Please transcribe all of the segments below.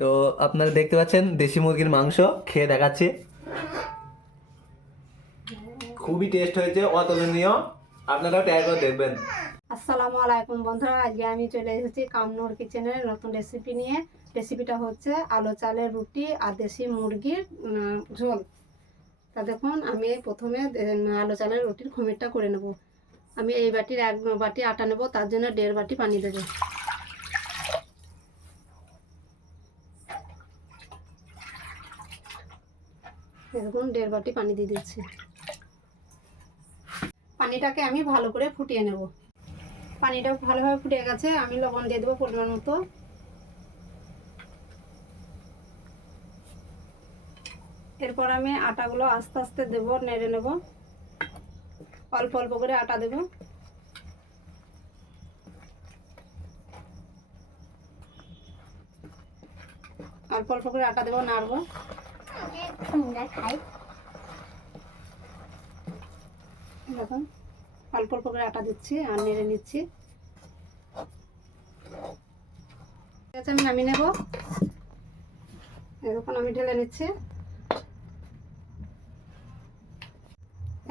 তো আপনারা দেখতে পাচ্ছেন দেশি মুরগির মাংস খেয়ে দেখাচ্ছি। খুবই টেস্ট হয়েছে, অতুলনীয়। আপনারাও ট্রাই করে দেখবেন। আসসালামু আলাইকুম বন্ধুরা, আজকে আমি চলে এসেছি কামনুর কিচেনের নতুন রেসিপি নিয়ে। রেসিপিটা হচ্ছে আলো চালের রুটি আর দেশি মুরগির ঝোল। তা দেখুন, আমি প্রথমে আলো চালের রুটির খমিরটা করে নেব। আমি এই বাটির 1 বাটি আটা নেব, তার জন্য 1.5 বাটি পানি দেবো। দেখুন 1.5 বাটি পানি দিয়ে দিচ্ছি। পানিটাকে আমি ভালো করে ফুটিয়ে নেব। পানিটা ভালোভাবে ফুটে গেছে, আমি লবণ দিয়ে দেবো পরিমাণ মতো। এরপর আমি আটাগুলো আস্তে আস্তে দেবো, নেড়ে নেব। অল্প অল্প করে আটা দেব। অল্প অল্প করে আটা দেবো, নাড়বো। দেখুন অল্প অল্প করে আটা দিচ্ছি আর নেড়ে নিচ্ছি। ঠিক আছে, আমি নামিয়ে নেব। এরকম আমি ঢেলে নিচ্ছি।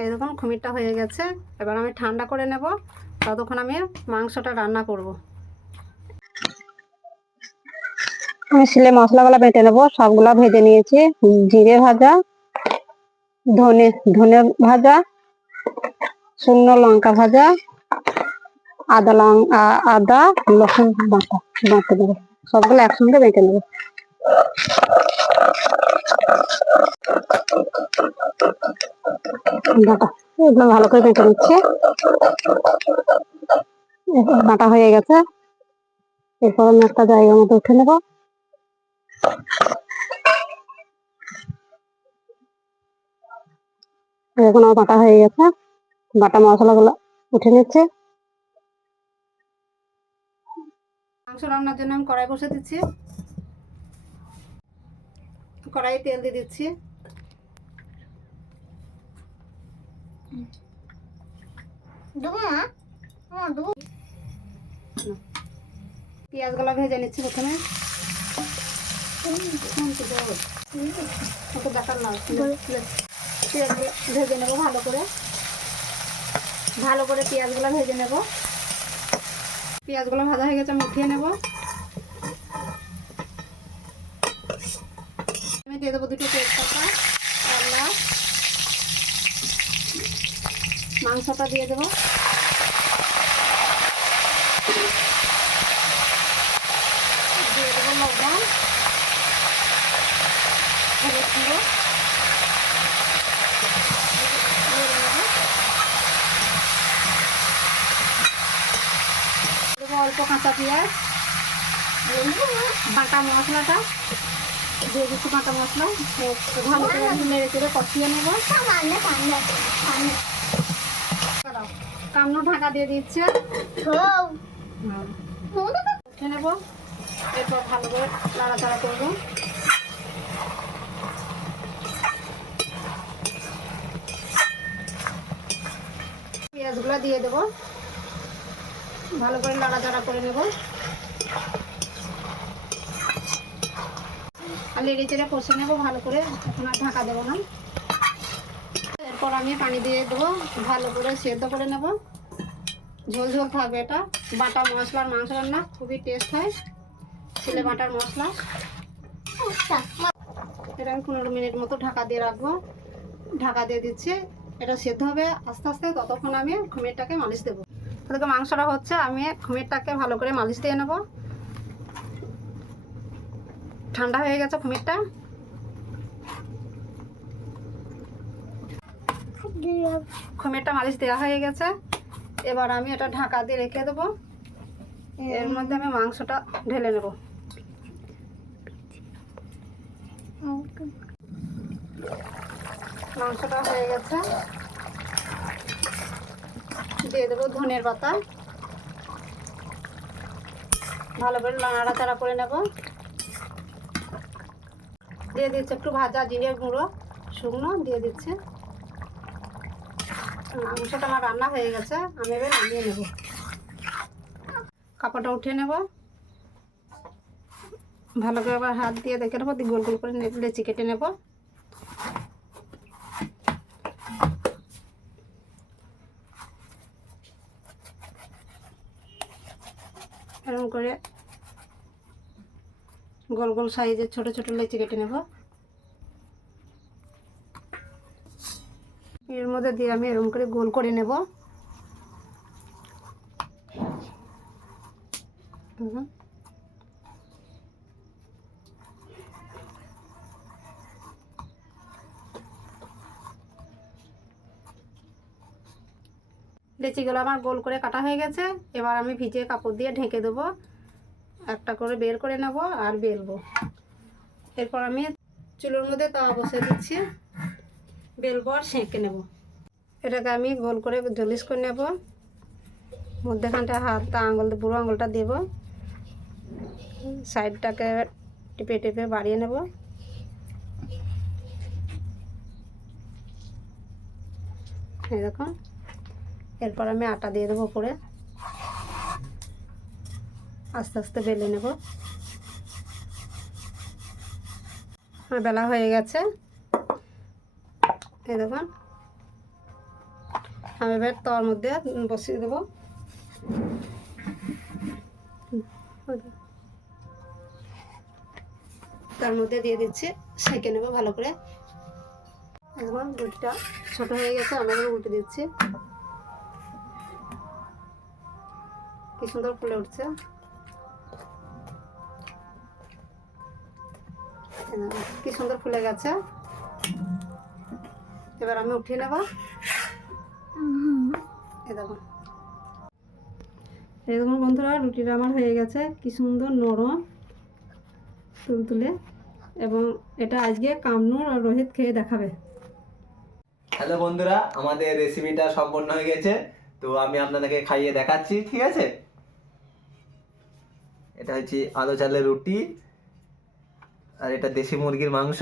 এই দেখুন খমিরটা হয়ে গেছে। এবার আমি ঠান্ডা করে নেব, ততক্ষণ আমি মাংসটা রান্না করব। আমি শিলে মশলাগুলো বেটে নেবো, সবগুলা ভেজে নিয়েছি। জিরে ভাজা, ধনে ধনে ভাজা, শুকনো লঙ্কা ভাজা, আদা রসুন বাটা দেবো। সবগুলো একসঙ্গে বেটে নেবো। বাটা এগুলো ভালো করে বেটে নিচ্ছে। বাটা হয়ে গেছে। এরপর আমি একটা জায়গার মতো উঠে নেবো। এখন আমার বাটা হয়ে গেছে। বাটা মশলাগুলো উঠে নিচ্ছে। মাংস রান্নার জন্য আমি কড়াই বসে দিচ্ছি। কড়াই তেল দিয়ে দিচ্ছি। পেঁয়াজগুলো ভেজে নিচ্ছি প্রথমে। পেঁয়াজগুলো ভেজে নেবো ভালো করে। পেঁয়াজগুলো ভেজে নেব। পেঁয়াজগুলো ভাজা হয়ে গেছে, আমি উঠিয়ে নেব। আমি দিয়ে দেবো 2টো তেজপাতা, এলাচ, মাংসটা দিয়ে দেবো। দিয়ে দেবো লবণ, হলুদ গুঁড়ো, দেবো অল্প কাঁচা পেঁয়াজ, বাটা মশলাটা দিয়ে দিচ্ছি। বাটা মশলা ভালো করে নেড়ে চেড়ে কষিয়ে নেব। কামড় ঢাকা দিয়ে দিচ্ছে, উঠে নেব। এরপর ভালো করে নাড়াচাড়া করবো। পেঁয়াজগুলো দিয়ে দেবো, ভালো করে নাড়াচাড়া করে নেব। আর নেড়ে চেড়ে কষে নেবো ভালো করে। এখন আর ঢাকা দেবো না। এরপর আমি পানি দিয়ে দেবো, ভালো করে সেদ্ধ করে নেব। ঝোল ঝোল থাকবে এটা। বাটা মশলার মাংস রান্না খুবই টেস্ট হয়, ছিলে বাটার মশলা। এটা আমি 15 মিনিট মতো ঢাকা দিয়ে রাখবো। ঢাকা দিয়ে দিচ্ছি, এটা সেদ্ধ হবে আস্তে আস্তে। ততক্ষণ আমি খমিরটাকে মালিশ দেবো। তাদেরকে মাংসটা হচ্ছে, আমি খমিরটাকে ভালো করে মালিশ দিয়ে নেব। ঠান্ডা হয়ে গেছে খমিরটা। খমিরটা মালিশ দেওয়া হয়ে গেছে। এবার আমি এটা ঢাকা দিয়ে রেখে দেবো। এর মধ্যে আমি মাংসটা ঢেলে নেব। মাংসটা হয়ে গেছে, দিয়ে দেবো ধনের পাতা। ভালো করে নাড়াচাড়া করে নেব। দিয়ে দিচ্ছে একটু ভাজা জিরের গুঁড়ো শুকনো দিয়ে দিচ্ছে। মাংসটা আমার রান্না হয়ে গেছে, আমি এবার নামিয়ে নেব। কাপড়টা উঠিয়ে নেব। ভালো করে আবার হাত দিয়ে দেখে নেবো, গোল গোল করে লেচি কেটে নেব। এরকম করে গোল গোল সাইজের ছোট ছোট লেচি কেটে নেব। এর মধ্যে দিয়ে আমি এরকম করে গোল করে নেব। লেচিগুলো আমার গোল করে কাটা হয়ে গেছে। এবার আমি ভিজিয়ে কাপড় দিয়ে ঢেকে দেবো, একটা করে বের করে নেব আর বেলবো। এরপর আমি চুলোর মধ্যে তাওয়া বসিয়ে দিচ্ছি, বেলবো আর সেঁকে নেব। এটাকে আমি গোল করে জলিস করে নেব, মধ্যেখানটা হাতটা আঙুল বুড়ো আঙুলটা দেব, সাইডটাকে টিপে টিপে বাড়িয়ে নেব। এই দেখুন, এরপর আমি আটা দিয়ে দেবো উপরে, আস্তে আস্তে বেলে নেব। আমার বেলা হয়ে গেছে, এই দেখুন। আমি এবার তার মধ্যে বসিয়ে দেবো, তার মধ্যে দিয়ে দিচ্ছি, সেঁকে নেব ভালো করে। দেখুন রুটিটা ছোট হয়ে গেছে, আমি এবার উল্টে দিচ্ছি। কি সুন্দর ফুলে উঠছে, কি সুন্দর ফুলে গেছে। এবার আমি উঠিয়ে নেব। এই দেখুন, এই দেখুন বন্ধুরা, রুটিটা আমার হয়ে গেছে, কি সুন্দর নরম তুলতুলে। এবং এটা আজকে কামনুর আর রোহিত খেয়ে দেখাবে। হ্যালো বন্ধুরা, আমাদের রেসিপিটা সম্পূর্ণ হয়ে গেছে, তো আমি আপনাদেরকে খাইয়ে দেখাচ্ছি, ঠিক আছে। এটা হচ্ছে আলো চালের রুটি, আর এটা দেশি মুরগির মাংস।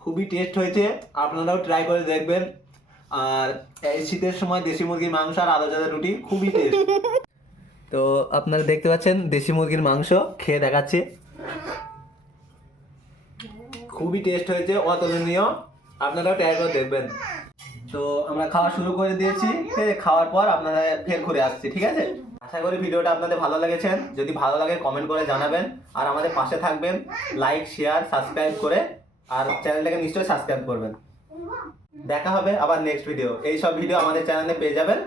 খুবই টেস্ট হয়েছে, আপনারাও ট্রাই করে দেখবেন। আর এই শীতের সময় দেশি মুরগির মাংস আর আলো চালের রুটি খুবই টেস্ট। তো আপনারা দেখতে পাচ্ছেন দেশি মুরগির মাংস, খেয়ে দেখাচ্ছি। খুবই টেস্ট হয়েছে, অতুলনীয়, আপনারাও ট্রাই করে দেখবেন। তো আমরা খাওয়া শুরু করে দিয়েছি, খাওয়ার পর আপনারা ফের ঘুরে আসছি, ঠিক আছে। আশা করি ভিডিওটা আপনাদের ভালো লেগেছে। যদি ভালো লাগে কমেন্ট করে জানাবেন, আর আমাদের পাশে থাকবেন, লাইক শেয়ার সাবস্ক্রাইব করে, আর চ্যানেলটাকে নিশ্চয়ই সাবস্ক্রাইব করবেন। দেখা হবে আবার নেক্সট ভিডিও। এই সব ভিডিও আমাদের চ্যানেলে পেয়ে যাবেন।